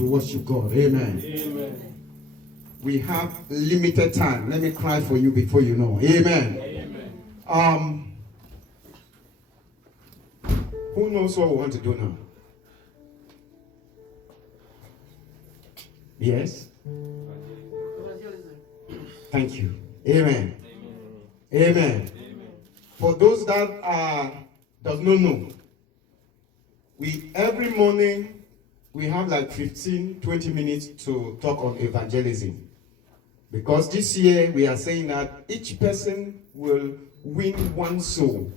to worship God. Amen. Amen. We have limited time. Let me cry for you before you know. Amen. Amen. Who knows what we want to do now? Yes? Thank you. Amen. Amen. For those that does not know, we every morning we have like 15-20 minutes to talk on evangelism. Because this year we are saying that each person will win one soul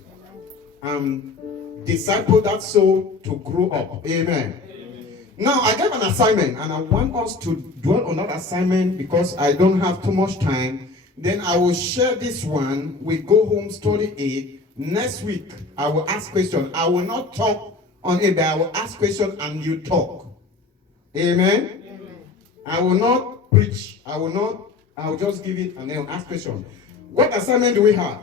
and disciple that soul to grow up. Amen. Now, I gave an assignment and I want us to dwell on that assignment because I don't have too much time. Then I will share this one. We go home, study it. Next week, I will ask questions. I will not talk on it, but I will ask questions and you talk. Amen? I will not preach. I will just give it and then ask questions. What assignment do we have?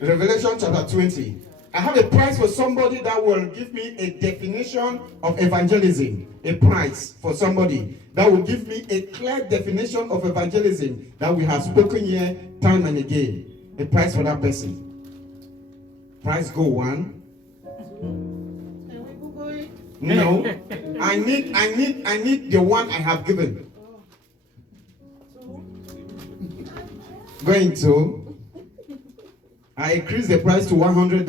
Revelation chapter 20. I have a prize for somebody that will give me a definition of evangelism. A prize for somebody that will give me a clear definition of evangelism that we have spoken here time and again. A prize for that person. Prize go one. No. I need the one I have given. Going to. I increased the price to $100.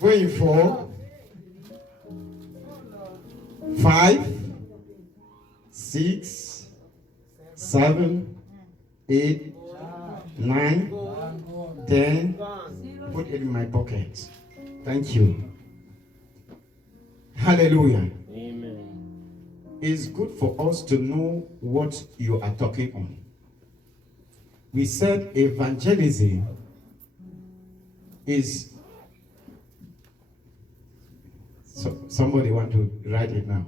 Going for 5, 6, 7, 8, 9, 10. Put it in my pocket. Thank you. Hallelujah. Amen. It's good for us to know what you are talking on. We said evangelism is somebody want to write it now.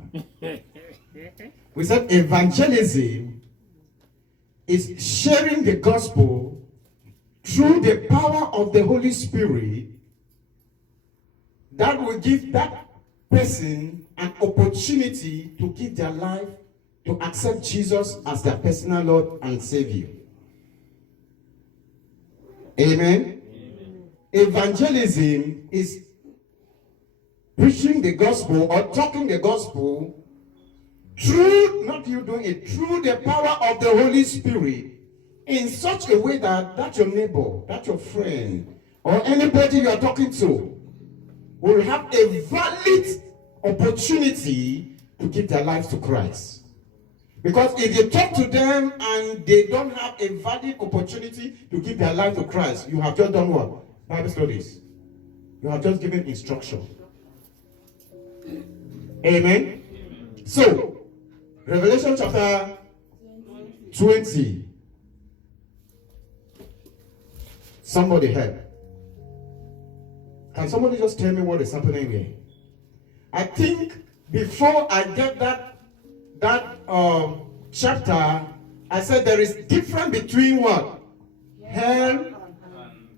We said evangelism is sharing the gospel through the power of the Holy Spirit that will give that person an opportunity to give their life to accept Jesus as their personal Lord and Savior. Amen. Evangelism is preaching the gospel or talking the gospel through, not you doing it, through the power of the Holy Spirit in such a way that your neighbor, that your friend, or anybody you are talking to will have a valid opportunity to give their lives to Christ. Because if you talk to them and they don't have a valid opportunity to give their life to Christ, you have just done what? Bible studies. You have just given instruction. Amen? So, Revelation chapter 20. Somebody help. Can somebody just tell me what is happening here? I think before I get that chapter, I said there is difference between what?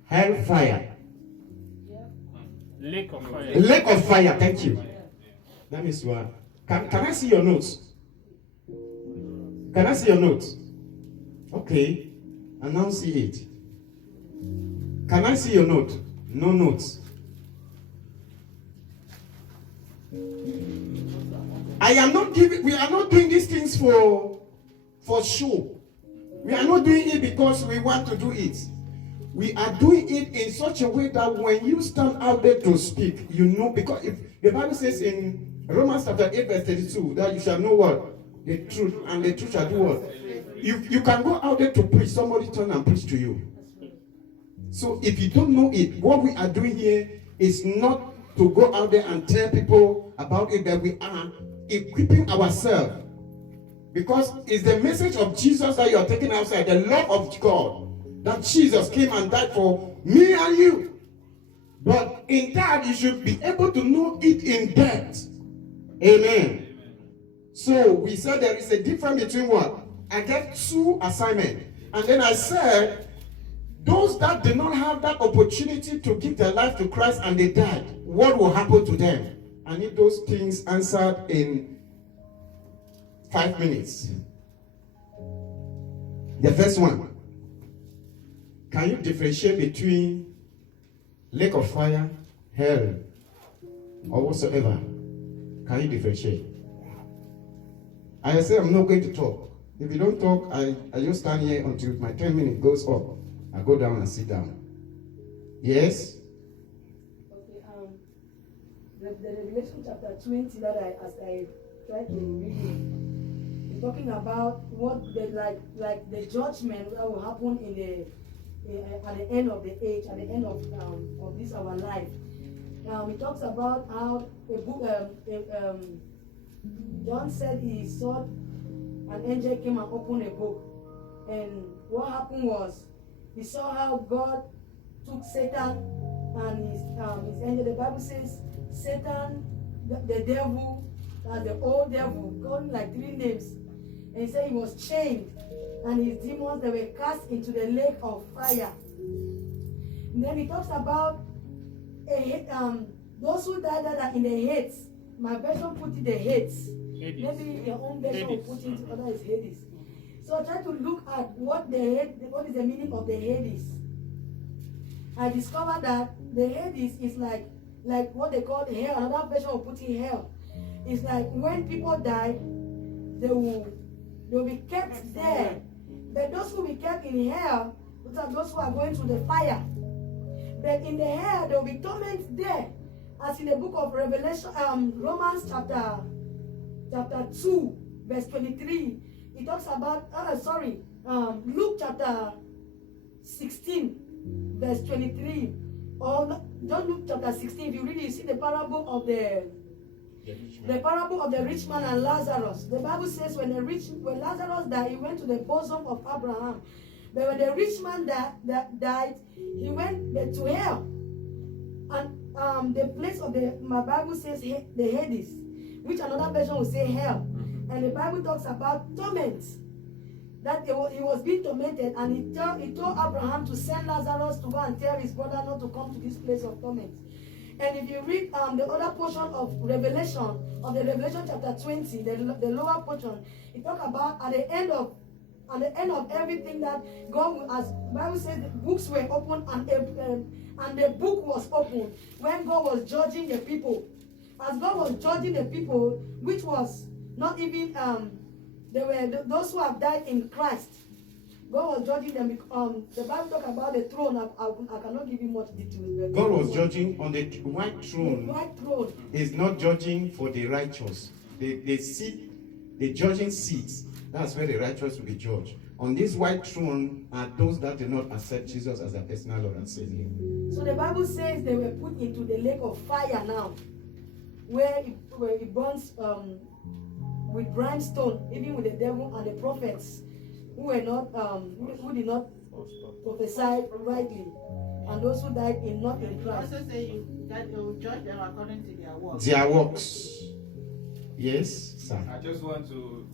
Hellfire. Lake of fire. Lake of fire, thank you. That means what? Can I see your notes? Can I see your notes? Okay. I now see it. Can I see your note? No notes. We are not doing these things for show. We are not doing it because we want to do it. We are doing it in such a way that when you stand out there to speak, you know, because if the Bible says in Romans chapter 8 verse 32 that you shall know what? The truth, and the truth shall do what? You can go out there to preach, somebody turn and preach to you. So if you don't know it, what we are doing here is not to go out there and tell people about it, that we are equipping ourselves. Because it's the message of Jesus that you are taking outside, the love of God. That Jesus came and died for me and you. But in that, you should be able to know it in depth. Amen. So we said there is a difference between what? I get 2 assignments. And then I said, those that did not have that opportunity to give their life to Christ and they died, what will happen to them? I need those things answered in 5 minutes. The first one, can you differentiate between lake of fire, hell, or whatsoever? Can you differentiate? I say I'm not going to talk. If you don't talk, I just stand here until my 10 minutes goes up. I go down and sit down. Yes? Okay, the Revelation chapter 20 that I tried to read it, is talking about what like the judgment that will happen at the end of the age, at the end of this our life. It talks about how a book John said he saw an angel came and opened a book, and what happened was he saw how God took Satan and his angel. The Bible says Satan, the devil, the old devil, called him like 3 names, and he said he was chained, and his demons, they were cast into the lake of fire. And then he talks about those who died are in the Hades. My version put it the Hades. Maybe your own version will put it other is Hades. So I try to look at what is the meaning of the Hades. I discovered that the Hades is like what they call hell. Another version will put in hell. It's like when people die, they will be kept there. But those who will be kept in hell, those are those who are going through the fire. But in the hell, there will be torment there. As in the book of Revelation, Romans chapter 2, verse 23, it talks about, Luke chapter 16, verse 23, or not Luke chapter 16, if you read it, you see the parable of the rich man and Lazarus. The Bible says when Lazarus died, he went to the bosom of Abraham. But when the rich man died, he went to hell. And the place of my Bible says the Hades, which another version will say hell. And the Bible talks about torment. That he was being tormented, and he told Abraham to send Lazarus to go and tell his brother not to come to this place of torment. And if you read the other portion of Revelation chapter 20, the lower portion, it talks about at the end of everything that God will, as the Bible says, the books were opened and the book was opened when God was judging the people. As God was judging the people, which was not even they were those who have died in Christ. God was judging them. The Bible talks about the throne. I cannot give you much details. God was judging on the white throne. The white throne Is not judging for the righteous. The judging seats. That's where the righteous will be judged. On this white throne are those that do not accept Jesus as their personal Lord and Savior. So the Bible says they were put into the lake of fire now, where it burns with brimstone, even with the devil and the prophets who were not who did not prophesy rightly, and those who died not in Christ. Also saying that they will judge them according to their works. Their works. Yes, sir. I just want to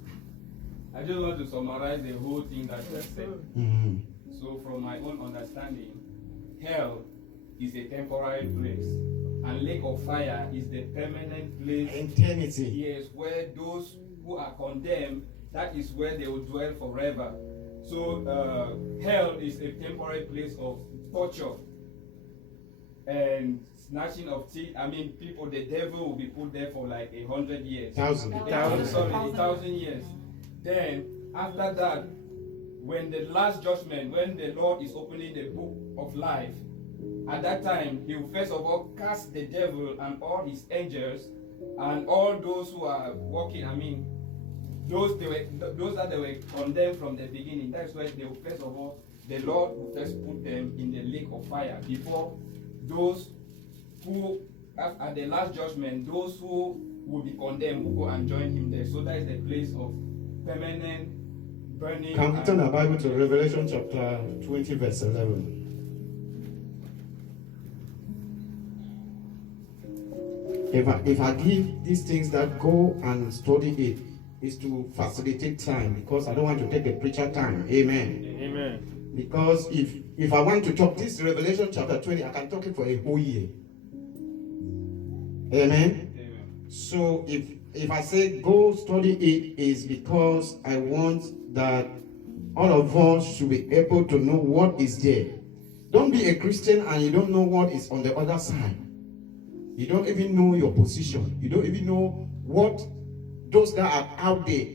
summarize the whole thing that you said. Mm-hmm. So from my own understanding, hell is a temporary place, and lake of fire is the permanent place. Eternity. Yes, where those who are condemned, that is where they will dwell forever. So hell is a temporary place of torture and snatching of teeth. I mean, people, the devil will be put there for like 100 years. 1,000 years. Then, after that, when the last judgment, when the Lord is opening the book of life, at that time, he will first of all cast the devil and all his angels and all those who are walking, I mean, those that they were condemned from the beginning. That's why they will first of all, the Lord will first put them in the lake of fire before those who, at the last judgment, those who will be condemned will go and join him there. So that is the place of permanent burning. Can we turn our Bible to Revelation chapter 20, verse 11? If I give these things that go and study it, is to facilitate time, because I don't want to take the preacher time. Amen. Amen. Because if I want to talk this Revelation chapter 20, I can talk it for a whole year. Amen. So if I say go study it, is because I want that all of us should be able to know what is there. Don't be a Christian and you don't know what is on the other side. You don't even know your position. You don't even know what those that are out there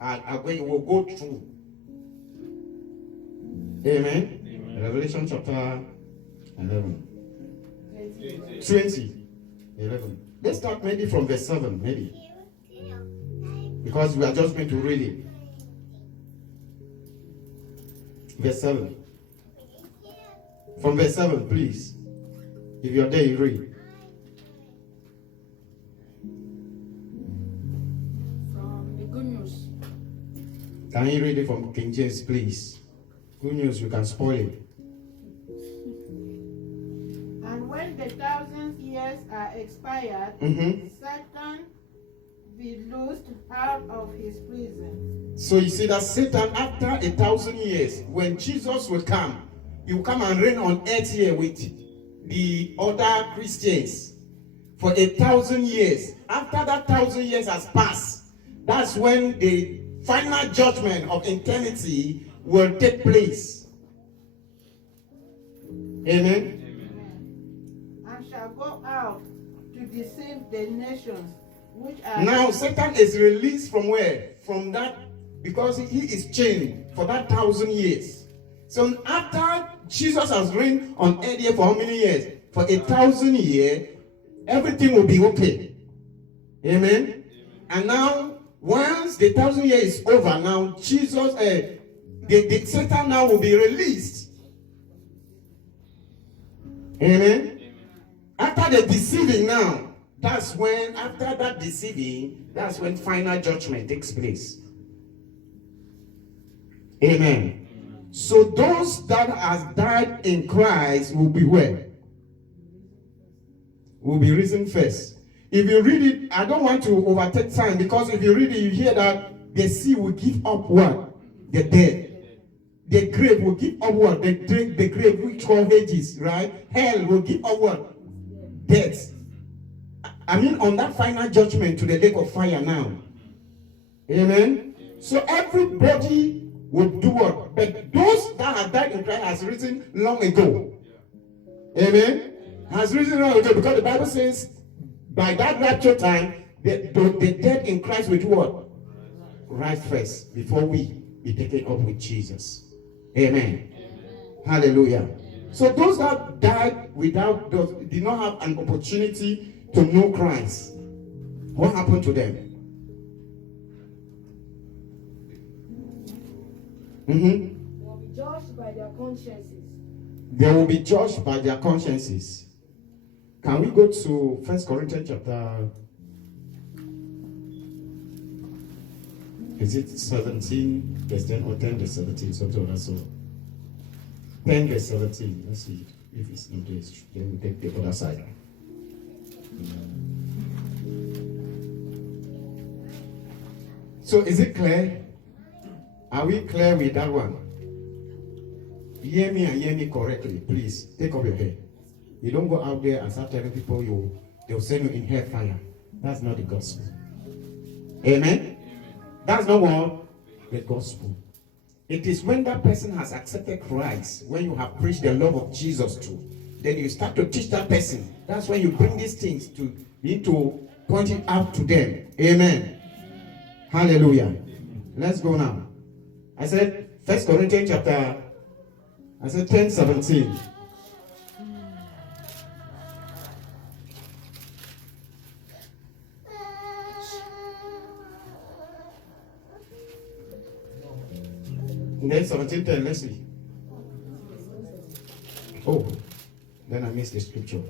are going will go through. Amen. Amen. Revelation chapter 11. 20. 11. Let's start maybe from verse 7, maybe. Because we are just going to read it. Verse 7. From verse 7, please. If you're there, you read. From the good news. Can you read it from King James, please? Good news, you can spoil it. And when the 1,000 years are expired, Mhm. Satan be loosed out of his prison. So you see that Satan, after 1,000 years, when Jesus will come, he will come and reign on earth here with the other Christians for 1,000 years. After that 1,000 years has passed, that's when the final judgment of eternity will take place. Amen. And shall go out to deceive the nations which are Now Satan is released from where? From that, because he is chained for that 1,000 years. So after Jesus has reigned on earth here for how many years? For 1,000 years, everything will be okay. Amen. And now, once the 1,000 years is over, now Jesus, the Satan now will be released. Amen. After the deceiving now, that's when, after that deceiving, that's when final judgment takes place. Amen. So those that have died in Christ will be where? Will be risen first. If you read it, I don't want to overtake time, because if you read it, you hear that the sea will give up what? The dead. The grave will give up what? The grave which called Hades, right? Hell will give up what? Death. I mean, on that final judgment to the lake of fire now. Amen. So everybody will do what? But those that have died in Christ has risen long ago. Amen. Has risen long ago, because the Bible says by that rapture time, the dead in Christ will do what? Rise first before we be taken up with Jesus. Amen. Hallelujah. So those that died without those did not have an opportunity to know Christ. What happened to them? They will be judged by their consciences. They will be judged by their consciences. Can we go to 1 Corinthians chapter, is it 17 verse 10 or 10 verse 17? Something like that. So 10 verse 17. Let's see if it's not this. Then we take the other side. So is it clear? Are we clear with that one? Hear me and hear me correctly, please. Take up your head. You don't go out there and start telling people they'll send you in hellfire. That's not the gospel. Amen? That's not what? The gospel. It is when that person has accepted Christ, when you have preached the love of Jesus to, then you start to teach that person. That's when you bring these things to need to point it out to them. Amen. Hallelujah. Let's go now. I said 1 Corinthians chapter, I said 10:17. And then 17:10, let's see. Oh, then I missed the scripture.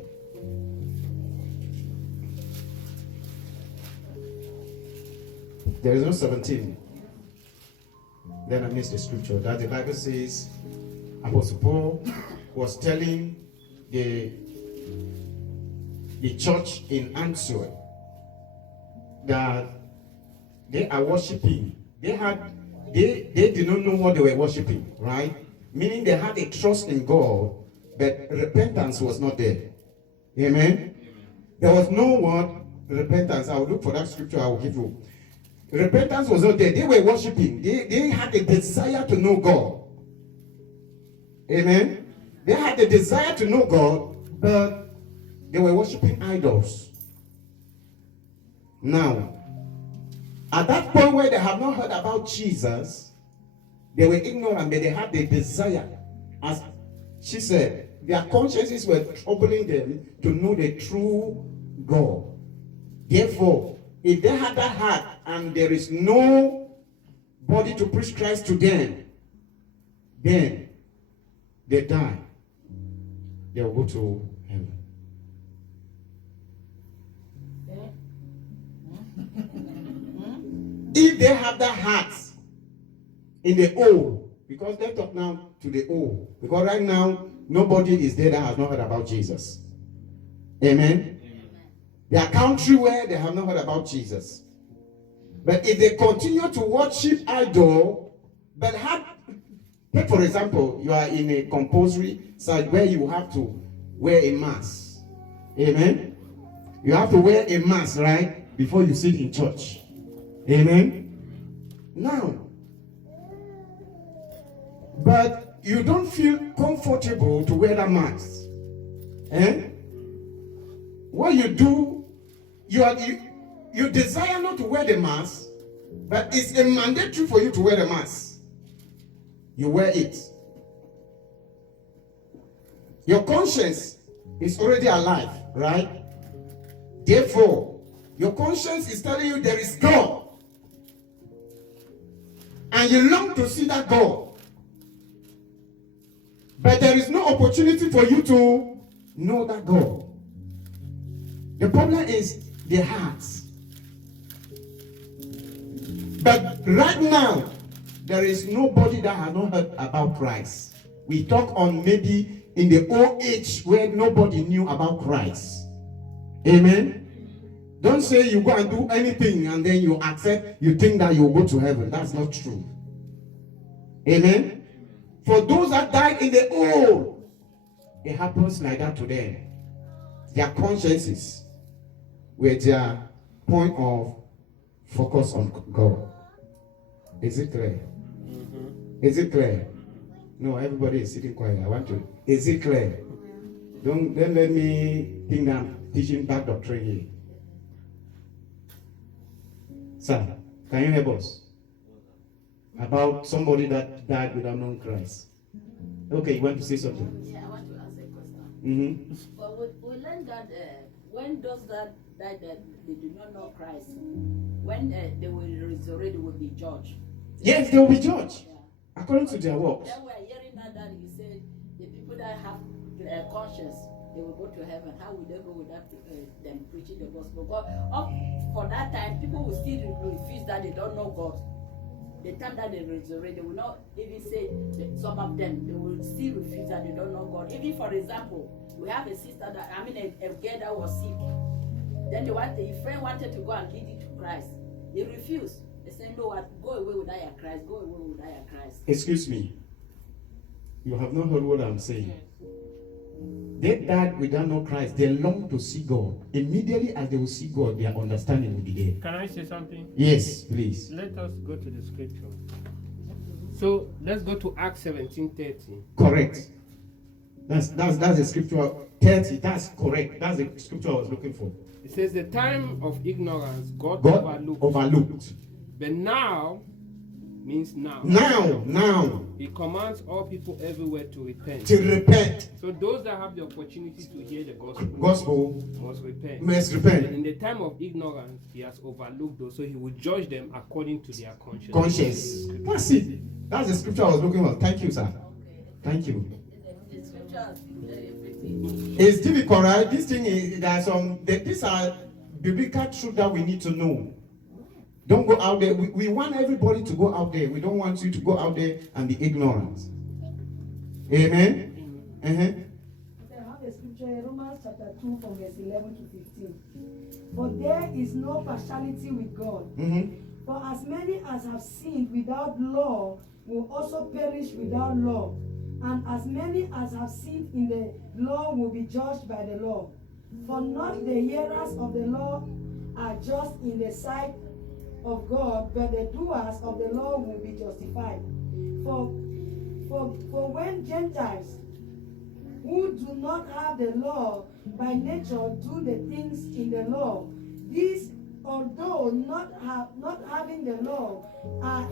There is no 17. Then I missed the scripture. That the Bible says Apostle Paul was telling the church in Antioch that they are worshiping. They did not know what they were worshiping, right? Meaning they had a trust in God, but repentance was not there. Amen? There was no what? repentance. I will look for that scripture. I will give you. Repentance was not there. They were worshiping. They had a desire to know God. Amen. They had a desire to know God, but they were worshiping idols. Now, at that point where they have not heard about Jesus, they were ignorant, but they had the desire. As she said, their consciences were troubling them to know the true God. Therefore, if they had that heart and there is no body to preach Christ to them, then they die. They will go to heaven. If they have that heart in the old, because they talk now to the old, because right now nobody is there that has not heard about Jesus. Amen. Their country where they have not heard about Jesus. But if they continue to worship idol, but take for example, you are in a compulsory side where you have to wear a mask. Amen. You have to wear a mask, right, before you sit in church. Amen. Now, but you don't feel comfortable to wear that mask. Eh? What you do, you desire not to wear the mask, but it's a mandatory for you to wear the mask. You wear it. Your conscience is already alive, right? Therefore, your conscience is telling you there is God. And you long to see that God. But there is no opportunity for you to know that God. The problem is the heart. But right now, there is nobody that has not heard about Christ. We talk on maybe in the old age where nobody knew about Christ. Amen. Don't say you go and do anything and then you accept, you think that you'll go to heaven. That's not true. Amen. For those that died in the old, it happens like that to them. Their consciences were their point of focus on God. Is it clear? Mm-hmm. Is it clear? No, everybody is sitting quiet. I want to. Is it clear? Don't let me think that I'm teaching bad doctrine here. Sir, can you help us? About somebody that died without knowing Christ. Okay, you want to say something? Yeah, I want to ask a question. Mm-hmm. But we learned that when those that died that they do not know Christ, when they will resurrect, they will be judged. Yes, they will be judged Yeah. according to their works. Then we are hearing that he said the people that have conscience, they will go to heaven. How will they go without them preaching the gospel? But up for that time, people will still refuse that they don't know God. The time that they resurrect, they will not even say that some of them, they will still refuse that they don't know God. Even for example, we have a sister that, a girl that was sick. Then the friend wanted to go and lead it to Christ. He refused. They said, no, go away without your Christ, go away without your Christ. Excuse me. You have not heard what I'm saying. They died without no Christ. They long to see God. Immediately as they will see God, their understanding will be there. Can I say something? Yes, please. Let us go to the scripture. So let's go to Acts 17:30. Correct. That's the scripture 30. That's correct. That's the scripture I was looking for. It says the time of ignorance God God overlooked. But now means now. Now. He commands all people everywhere to repent. To repent. So those that have the opportunity to hear the Gospel must repent. must And repent. in the time of ignorance, he has overlooked those, so he will judge them according to their conscience. Conscience. That's it. That's the scripture I was looking for. Thank you, sir. Thank you. The scripture has everything. It's difficult, right? This thing is, there are these are biblical truths that we need to know. Don't go out there. We want everybody to go out there. We don't want you to go out there and be ignorant. Amen? I have a scripture in Romans chapter 2 from verse 11 to 15. But there is no partiality with God. Mm-hmm. For as many as have sinned without law will also perish without law. And as many as have sinned in the law will be judged by the law. For not the hearers of the law are just in the sight of God, but the doers of the law will be justified. For when Gentiles who do not have the law by nature do the things in the law, these, although not having the law, are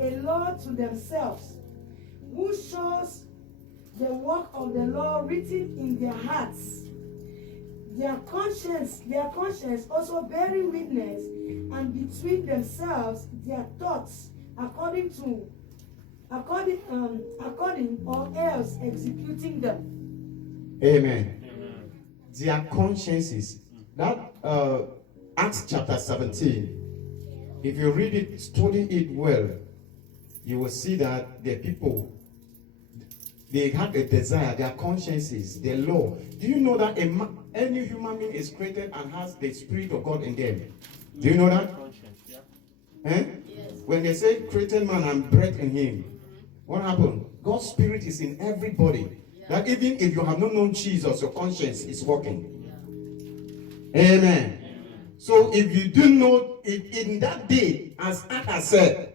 a law to themselves, who shows the work of the law written in their hearts, their conscience also bearing witness, and between themselves their thoughts according or else executing them. Amen. Their consciences. That Acts chapter 17, if you read it, study it well, you will see that the people, they have a desire, their consciences, their law. Do you know that any human being is created and has the Spirit of God in them? Do you know that? Conscience, yeah. Eh? Yes. When they say created man and breath in him, what happened? God's Spirit is in everybody. That even if you have not known Jesus, your conscience is working. Amen. So if you do know, if in that day, as Anna said,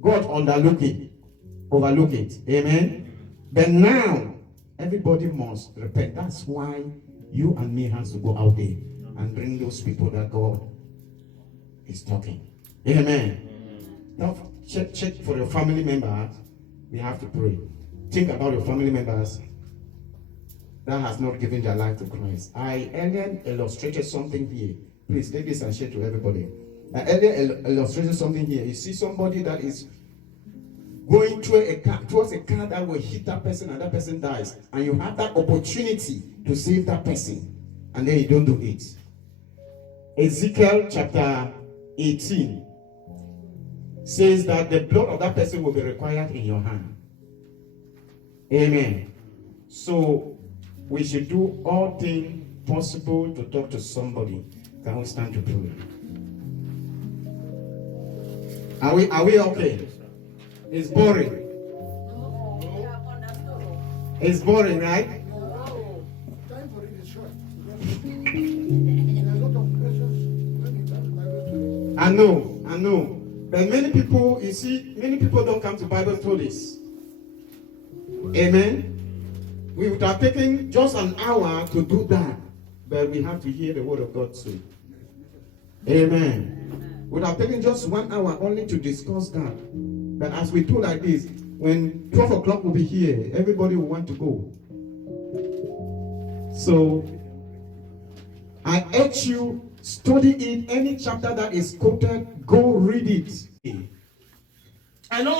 God overlook it. Amen. But now, everybody must repent. That's why you and me has to go out there and bring those people that God is talking. Amen. Now, check for your family members. We have to pray. Think about your family members that has not given their life to Christ. I earlier illustrated something here. Please take this and share to everybody. I earlier illustrated something here. You see somebody that is going towards a car that will hit that person and that person dies. And you have that opportunity to save that person. And then you don't do it. Ezekiel chapter 18 says that the blood of that person will be required in your hand. Amen. So we should do all things possible to talk to somebody. Can we stand to pray? Are we okay? It's boring. We have understood. It's boring, right? Time for it is short. There are a lot of questions when it comes to Bible study. I know. But many people, you see, many people don't come to Bible studies. Amen. We would have taken just an hour to do that, but we have to hear the word of God too. Amen. We would have taken just 1 hour only to discuss that. But as we do like this, when 12 o'clock will be here, everybody will want to go. So, I urge you, study it. Any chapter that is quoted, go read it. And all